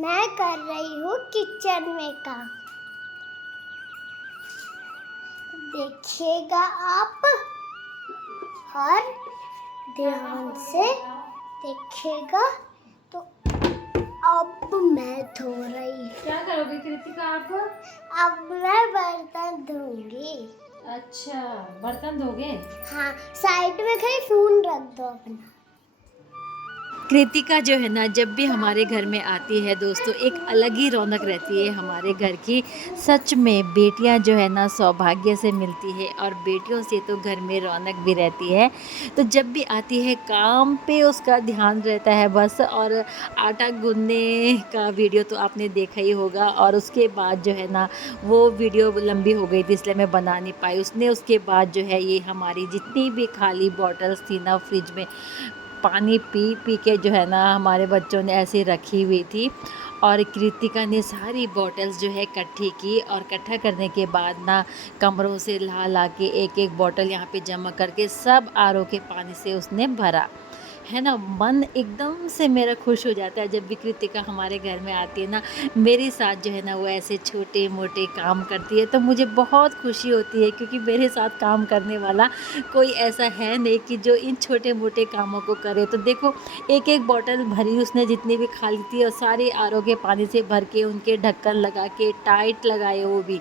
मैं कर रही हूँ किचन में काम। देखिएगा आप और ध्यान से देखिएगा। तो अब मैं धो रही हूँ। क्या करोगे कृतिका आप? अब मैं बर्तन धोंगी। अच्छा, बर्तन धोगे? हाँ, साइड में कहीं फोन रख दो अपना। कृतिका जो है ना, जब भी हमारे घर में आती है दोस्तों, एक अलग ही रौनक रहती है हमारे घर की। सच में बेटियां जो है ना सौभाग्य से मिलती है, और बेटियों से तो घर में रौनक भी रहती है। तो जब भी आती है काम पे उसका ध्यान रहता है बस। और आटा गूंदने का वीडियो तो आपने देखा ही होगा, और उसके बाद जो है ना वो वीडियो लंबी हो गई थी, इसलिए मैं बना नहीं पाई। उसके बाद जो है ये हमारी जितनी भी खाली बॉटल्स थी ना फ्रिज में, पानी पी पी के जो है ना हमारे बच्चों ने ऐसे रखी हुई थी। और कृतिका ने सारी बॉटल्स जो है इकट्ठी की, और इकट्ठा करने के बाद ना कमरों से ला ला के एक एक बॉटल यहाँ पे जमा करके सब आरओ के पानी से उसने भरा है ना। मन एकदम से मेरा खुश हो जाता है जब भी कृतिका हमारे घर में आती है ना, मेरे साथ जो है ना वो ऐसे छोटे मोटे काम करती है, तो मुझे बहुत खुशी होती है, क्योंकि मेरे साथ काम करने वाला कोई ऐसा है नहीं कि जो इन छोटे मोटे कामों को करे। तो देखो, एक एक बॉटल भरी उसने जितनी भी खाली थी, और सारे आरओ के पानी से भर के उनके ढक्कन लगा के टाइट लगाए वो भी,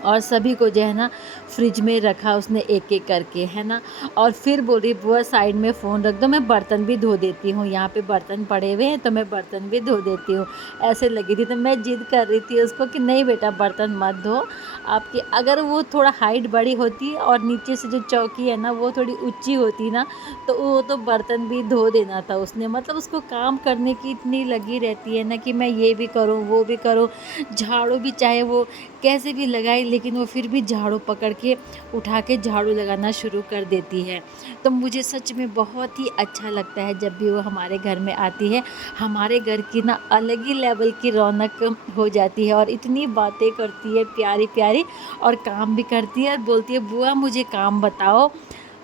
और सभी को जो है ना फ्रिज में रखा उसने एक एक करके, है ना। और फिर बोल रही बुआ साइड में फ़ोन रख दो, मैं बर्तन भी धो देती हूँ, यहाँ पे बर्तन पड़े हुए हैं तो मैं बर्तन भी धो देती हूँ। ऐसे लगी थी, तो मैं जिद कर रही थी उसको कि नहीं बेटा बर्तन मत धो। आपकी अगर वो थोड़ा हाइट बड़ी होती और नीचे से जो चौकी है ना वो थोड़ी ऊंची होती ना, तो वो तो बर्तन भी धो देना था उसने। मतलब उसको काम करने की इतनी लगी रहती है ना कि मैं ये भी करूँ वो भी करूँ। झाड़ू भी चाहे वो कैसे भी लगाए, लेकिन वो फिर भी झाड़ू पकड़ के उठा के झाड़ू लगाना शुरू कर देती है। तो मुझे सच में बहुत ही अच्छा लगता है जब भी वो हमारे घर में आती है। हमारे घर की ना अलग ही लेवल की रौनक हो जाती है, और इतनी बातें करती है प्यारी प्यारी, और काम भी करती है। और बोलती है बुआ मुझे काम बताओ,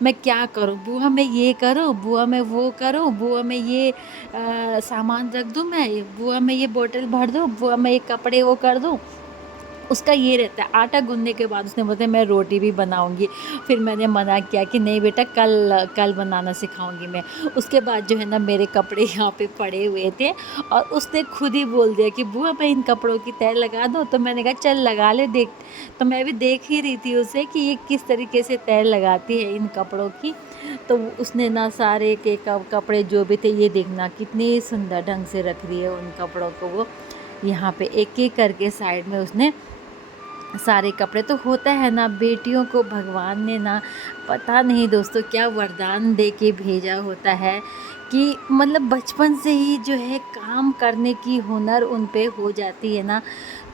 मैं क्या करूं बुआ, मैं ये करूं बुआ, मैं वो करूं बुआ, मैं ये सामान रख दूं, मैं बुआ मैं ये बोतल भर दूं बुआ, मैं ये कपड़े वो कर दूं। उसका ये रहता है। आटा गूँथने के बाद उसने बोलते मैं रोटी भी बनाऊँगी। फिर मैंने मना किया कि नहीं बेटा कल कल बनाना सिखाऊँगी मैं। उसके बाद जो है ना मेरे कपड़े यहाँ पे पड़े हुए थे, और उसने खुद ही बोल दिया कि बुआ मैं इन कपड़ों की तह लगा दूँ? तो मैंने कहा चल लगा ले देख। तो मैं भी देख ही रही थी उसे कि ये किस तरीके से तह लगाती है इन कपड़ों की। तो उसने ना सारे के कपड़े जो भी थे, ये देखना कितने सुंदर ढंग से रख रही है उन कपड़ों को वो। यहाँ पे एक एक करके साइड में उसने सारे कपड़े। तो होता है ना बेटियों को भगवान ने ना पता नहीं दोस्तों क्या वरदान दे के भेजा होता है, कि मतलब बचपन से ही जो है काम करने की हुनर उन पे हो जाती है ना।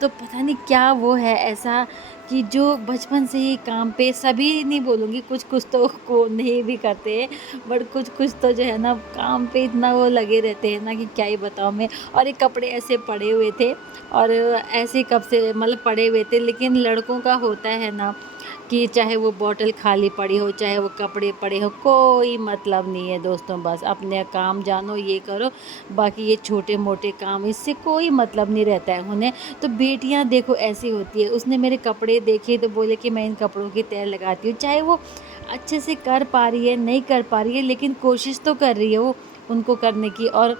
तो पता नहीं क्या वो है ऐसा कि जो बचपन से ही काम पे, सभी नहीं बोलूँगी, कुछ कुछ तो को नहीं भी करते हैं, बट कुछ कुछ तो जो है ना काम पे इतना वो लगे रहते हैं ना कि क्या ही बताऊँ मैं। और ये कपड़े ऐसे पड़े हुए थे, और ऐसे कब से मतलब पड़े हुए थे। लेकिन लड़कों का होता है ना कि चाहे वो बॉटल खाली पड़ी हो, चाहे वो कपड़े पड़े हो, कोई मतलब नहीं है दोस्तों। बस अपने काम जानो, ये करो, बाकी ये छोटे मोटे काम इससे कोई मतलब नहीं रहता है उन्हें। तो बेटियां देखो ऐसी होती है, उसने मेरे कपड़े देखे तो बोले कि मैं इन कपड़ों की तह लगाती हूँ। चाहे वो अच्छे से कर पा रही है नहीं कर पा रही है, लेकिन कोशिश तो कर रही है वो उनको करने की। और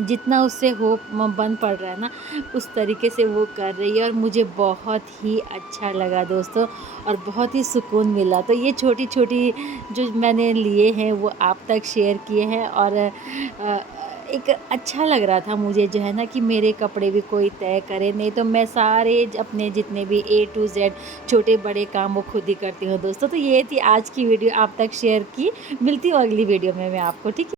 जितना उससे हो बन पड़ रहा है ना उस तरीके से वो कर रही है, और मुझे बहुत ही अच्छा लगा दोस्तों, और बहुत ही सुकून मिला। तो ये छोटी छोटी जो मैंने लिए हैं वो आप तक शेयर किए हैं। और एक अच्छा लग रहा था मुझे जो है ना कि मेरे कपड़े भी कोई तय करे, नहीं तो मैं सारे अपने जितने भी A to Z छोटे बड़े काम वो खुद ही करती हूँ दोस्तों। तो ये थी आज की वीडियो, आप तक शेयर की। मिलती हूँ अगली वीडियो में मैं आपको, ठीक है।